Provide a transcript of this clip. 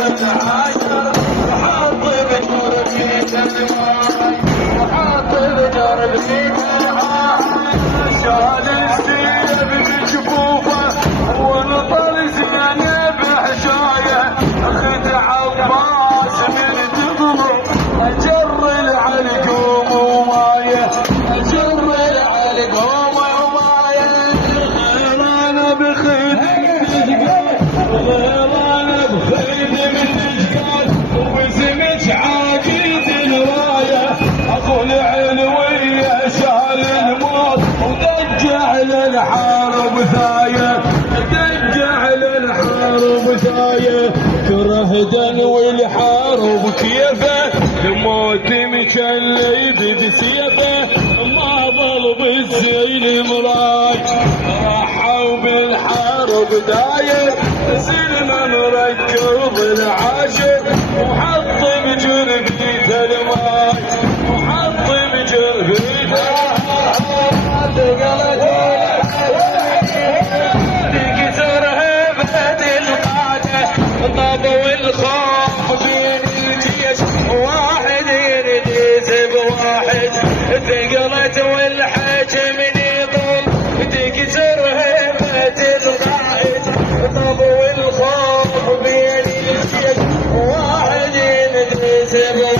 العاشر وحاط بجربيته الماي وحاط بجربيته شال السيف بجفوفه ونطل زينب حشايه اخذ عباس من تظلم اجر العلقوم ومايه اجر العلقوم ومايه غيرانه بخدم تشقال غيرانه بخدم تشقال وبزمج عاجز الرايه اخو العلويه شال الموت ودجع للحرب ثايه دجع للحرب ثايه كره دنو الحرب كيفه الموت مكلي بسيفه ما ظل بالزين مراي راحوا بالحرب داير سلم مركض العاشر وحط بجربيته الماي وحط بجربيته طابوا الخوف بين الجيش واحد يرديس بواحد ثقلت والحجم يطول تكسر هيبة القائد طابوا الخوف بين الجيش واحد يرديس بواحد